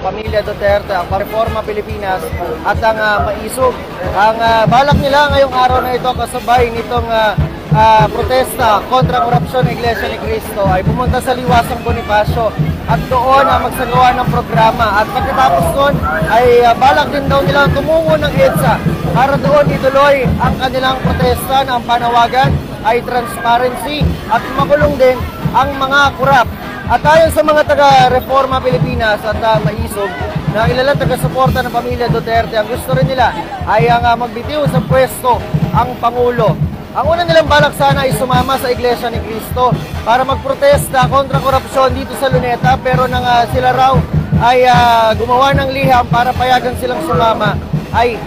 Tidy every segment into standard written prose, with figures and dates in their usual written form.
pamilya Duterte, ang Reforma Pilipinas at ang Maisog. Ang balak nila ngayong araw na ito kasabay nitong protesta kontra korupsyon ng Iglesia ni Cristo ay pumunta sa Liwasang Bonifacio at doon magsagawa ng programa. At pagkatapos doon ay balak din daw nilang tumungo ng EDSA para doon ituloy ang kanilang protesta na ang panawagan ay transparency at makulong din ang mga kurap. At ayon sa mga taga-Reforma Pilipinas at Maisog na kilalang taga-suporta ng pamilya Duterte, ang gusto rin nila ay ang magbitiw sa pwesto ang Pangulo. Ang una nilang balak sana ay sumama sa Iglesia ni Cristo para magprotesta kontra korupsyon dito sa Luneta, pero nang sila raw ay gumawa ng liham para payagan silang sumama ay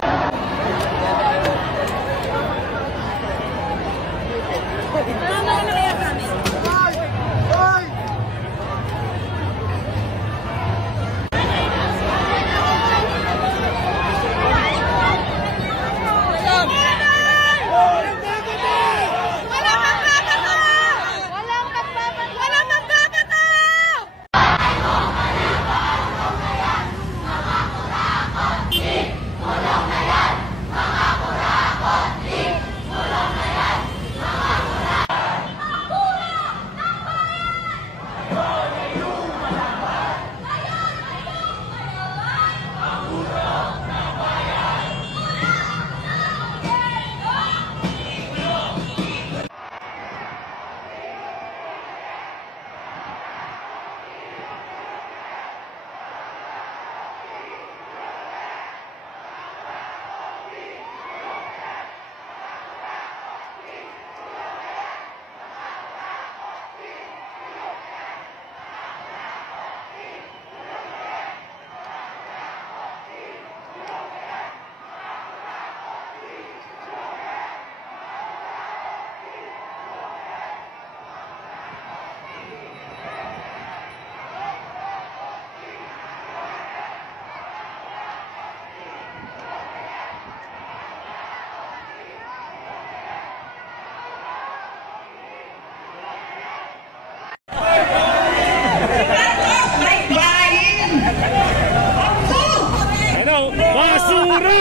basura!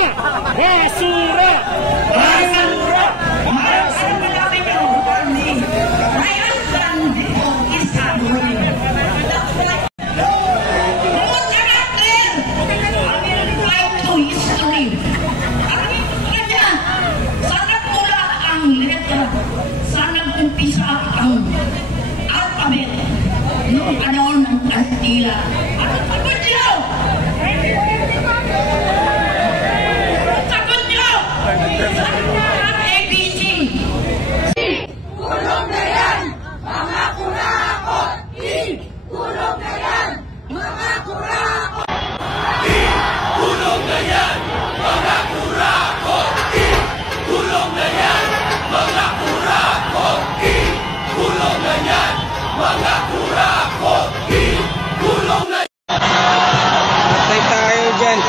Basura! Sana umpisa ang alphabet noong panahon ng Kastila. Kulong na yan, mga kurakot! Kulong na yan, mga kurakot! Kulong na yan, mga kurakot! Kulong na yan, mga kurakot! Kulong na yan, mga kurakot! Kulong na yan! Patay tayo dyan.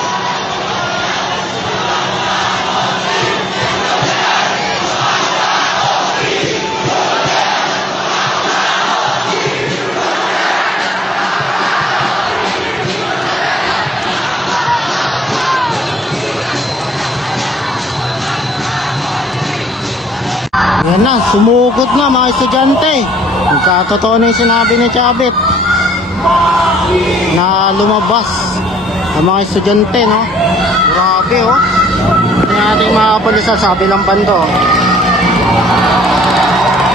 Yan na, sumugod na mga estudyante. Nagkatotoo na yung sinabi ni Chavit na lumabas ang mga estudyante, no? Grabe, oh. Yung ating mga pulis sa kabilang bando.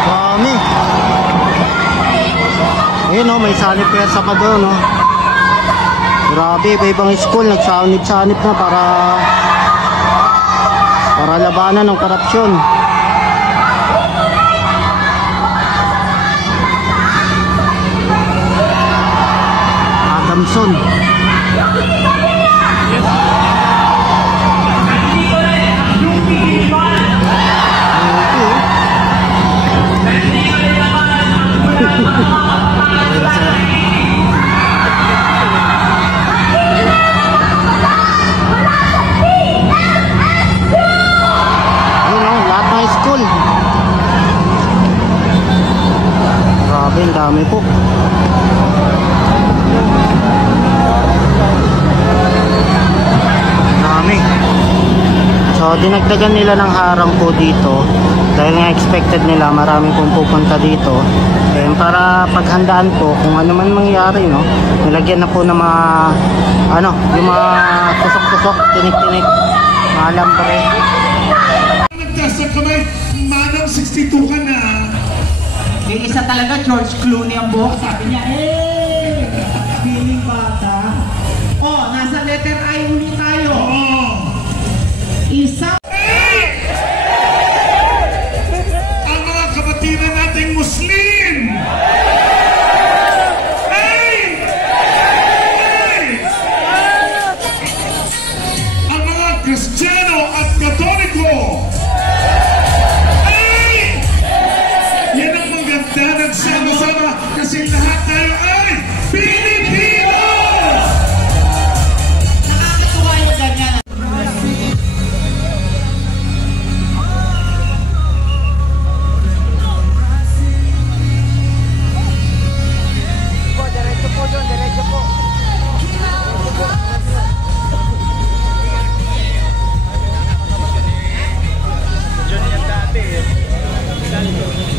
Dami. Ayun, no, may sanip pwersa pa doon, no? Grabe, iba-ibang school nagsanip-sanip na para labanan ng korupsyon. Adamson. Lahat ng school. Grabe, ang dami po. So dinagdagan nila ng harang po dito dahil nga expected nila marami pong pupunta dito. And para paghandaan po kung ano man mangyari, no, nilagyan na po ng mga ano, yung mga tusok-tusok, tinik-tinik, mga lambre. Nagtaas ang kamay, manang 62 ka na. Yung isa talaga, George Clooney ang buhok. Sabi niya, feeling bata. Oh, nasa letter I ulit tayo. Isa. Ang mga kapatiran nating Muslim. Ang mga Kristiyano at Katoliko. Yan ang maganda, nagsama-sama kasi lahat tayo ay Pilipino! Nakakatuwa yung ganyan. Diretso po doon, diretso po. Diyan yan dati eh.